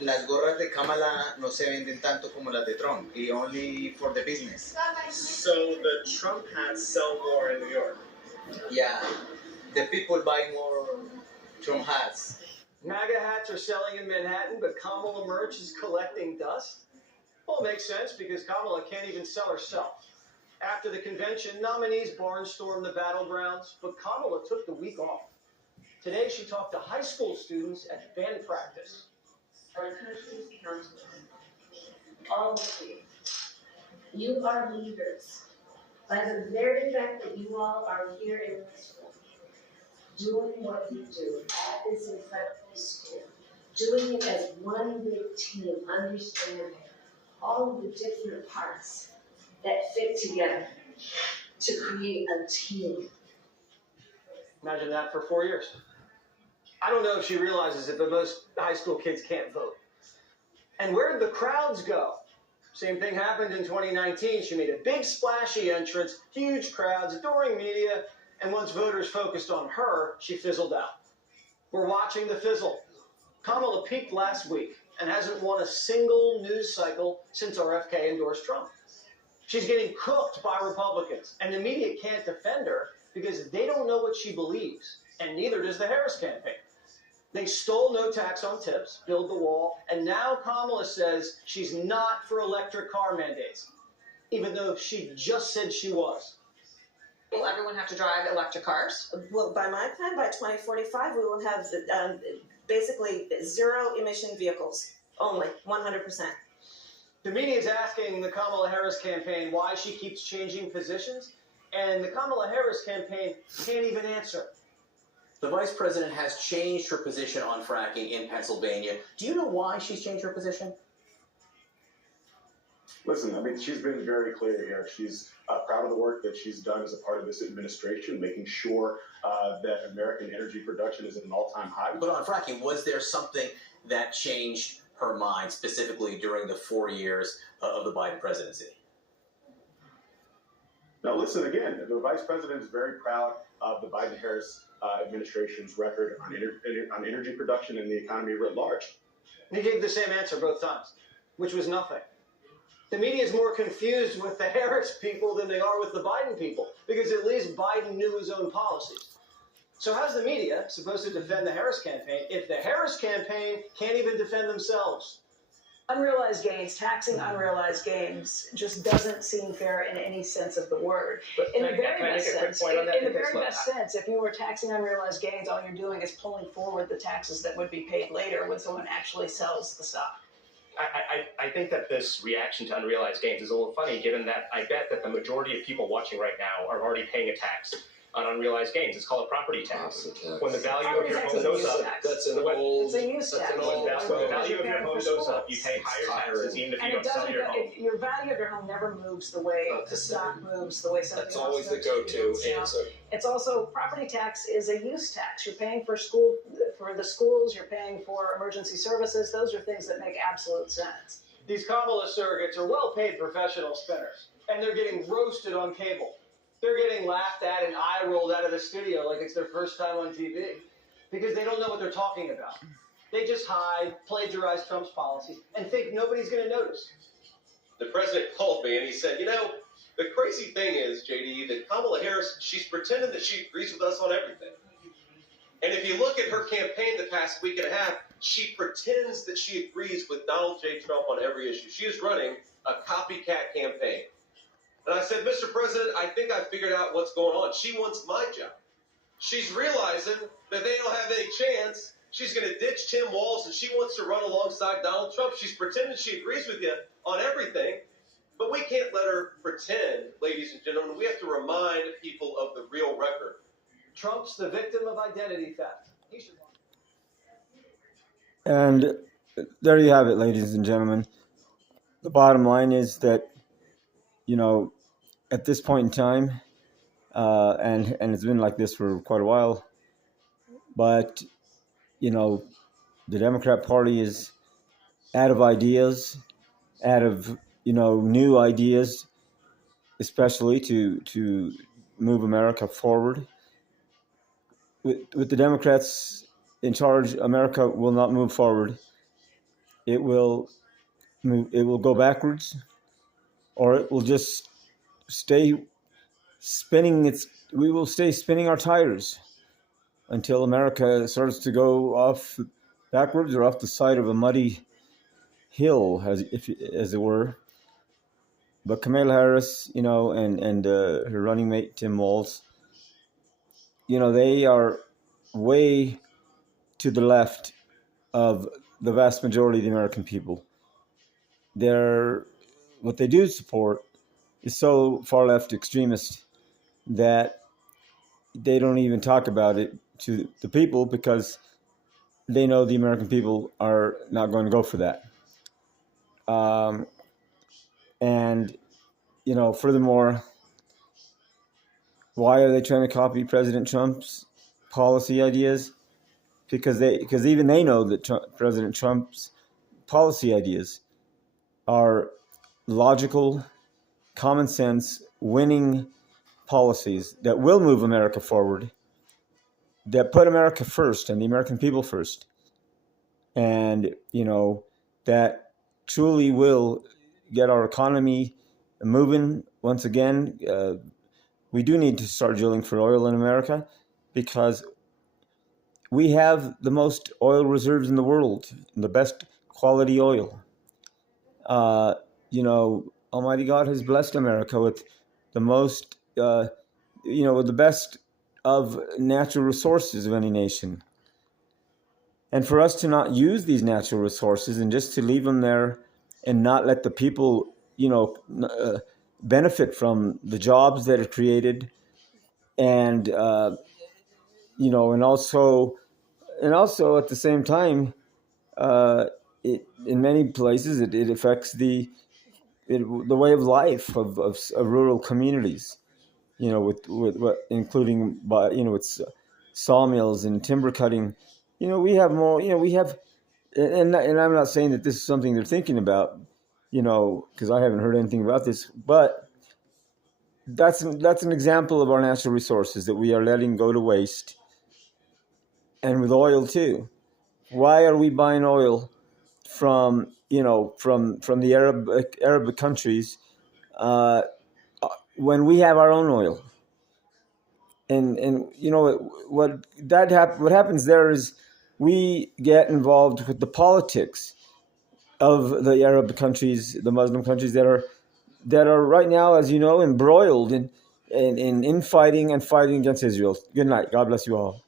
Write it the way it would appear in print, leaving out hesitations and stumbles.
las gorras de Kamala no se venden tanto como las de Trump, y only for the business. So the Trump hats sell more in New York. Yeah, the people buy more Trump hats. MAGA hats are selling in Manhattan, but Kamala merch is collecting dust? Well, it makes sense because Kamala can't even sell herself. After the convention, nominees barnstormed the battlegrounds, but Kamala took the week off. Today, she talked to high school students at band practice. Our country's counting on all of you. You are leaders. By the very fact that you all are here in this room, doing what you do at this incredible school, doing it as one big team, understanding all of the different parts that fit together to create a team. Imagine that for 4 years. I don't know if she realizes it, but most high school kids can't vote. And where did the crowds go? Same thing happened in 2019. She made a big splashy entrance, huge crowds, adoring media, and once voters focused on her, she fizzled out. We're watching the fizzle. Kamala peaked last week and hasn't won a single news cycle since RFK endorsed Trump. She's getting cooked by Republicans, and the media can't defend her because they don't know what she believes, and neither does the Harris campaign. They stole no tax on tips, build the wall, and now Kamala says she's not for electric car mandates, even though she just said she was. Will everyone have to drive electric cars? Well, by my plan, by 2045, we will have basically zero emission vehicles, only 100%. The media is asking the Kamala Harris campaign why she keeps changing positions, and the Kamala Harris campaign can't even answer. The vice president has changed her position on fracking in Pennsylvania. Do you know why she's changed her position? Listen, I mean, she's been very clear here. She's proud of the work that she's done as a part of this administration, making sure that American energy production is at an all-time high. But on fracking, was there something that changed her mind, specifically during the 4 years of the Biden presidency? Now, listen, again, the vice president is very proud of the Biden-Harris administration's record on energy production and the economy writ large. He gave the same answer both times, which was nothing. The media is more confused with the Harris people than they are with the Biden people, because at least Biden knew his own policies. So how's the media supposed to defend the Harris campaign if the Harris campaign can't even defend themselves? Unrealized gains, taxing unrealized gains just doesn't seem fair in any sense of the word. In the very best sense, if you were taxing unrealized gains, all you're doing is pulling forward the taxes that would be paid later when someone actually sells the stock. I think that this reaction to unrealized gains is a little funny, given that I bet that the majority of people watching right now are already paying a tax on unrealized gains. It's called a property tax. When the value of your home goes up, It's a use tax. when the value of your home goes up, you pay higher taxes even if you don't sell your home. Your value of your home never moves the way the stock moves, the way something else. That's always the go-to answer. It's also, property tax is a use tax. You're paying for the schools, you're paying for emergency services. Those are things that make absolute sense. These Kamala surrogates are well-paid professional spinners, and they're getting roasted on cable. They're getting laughed at and eye-rolled out of the studio like it's their first time on TV because they don't know what they're talking about. They just hide, plagiarize Trump's policies, and think nobody's going to notice. The president called me and he said, you know, the crazy thing is, JD, that Kamala Harris, she's pretending that she agrees with us on everything. And if you look at her campaign the past week and a half, she pretends that she agrees with Donald J. Trump on every issue. She is running a copycat campaign. And I said, Mr. President, I think I figured out what's going on. She wants my job. She's realizing that they don't have any chance. She's going to ditch Tim Walz, and she wants to run alongside Donald Trump. She's pretending she agrees with you on everything. But we can't let her pretend, ladies and gentlemen. We have to remind people of the real record. Trump's the victim of identity theft. He should want. And there you have it, ladies and gentlemen. The bottom line is that, you know, at this point in time, and it's been like this for quite a while, but, you know, the Democrat Party is out of ideas, out of, you know, new ideas, especially to move America forward. With the Democrats in charge, America will not move forward. it will move, it will go backwards, or it will just stay spinning its. We will stay spinning our tires until America starts to go off backwards or off the side of a muddy hill, as it were. But Kamala Harris, and her running mate Tim Walz, they are way to the left of the vast majority of the American people. What they do support is so far left extremist that they don't even talk about it to the people, because they know the American people are not going to go for that. And furthermore, why are they trying to copy President Trump's policy ideas? Because even they know that President Trump's policy ideas are logical, common sense, winning policies that will move America forward, that put America first and the American people first, and that truly will get our economy moving once again. We do need to start drilling for oil in America, because we have the most oil reserves in the world, the best quality oil. Almighty God has blessed America with the most, with the best of natural resources of any nation. And for us to not use these natural resources and just to leave them there and not let the people, benefit from the jobs that are created, and and also at the same time, in many places it affects the way of life of rural communities, with including with sawmills and timber cutting. We have more. And I'm not saying that this is something they're thinking about, because I haven't heard anything about this, but that's an example of our natural resources that we are letting go to waste. And with oil too. Why are we buying oil from the Arab countries when we have our own oil? And what happens there is we get involved with the politics of the Arab countries, the Muslim countries that are right now, as you know, embroiled in infighting and fighting against Israel. Good night. God bless you all.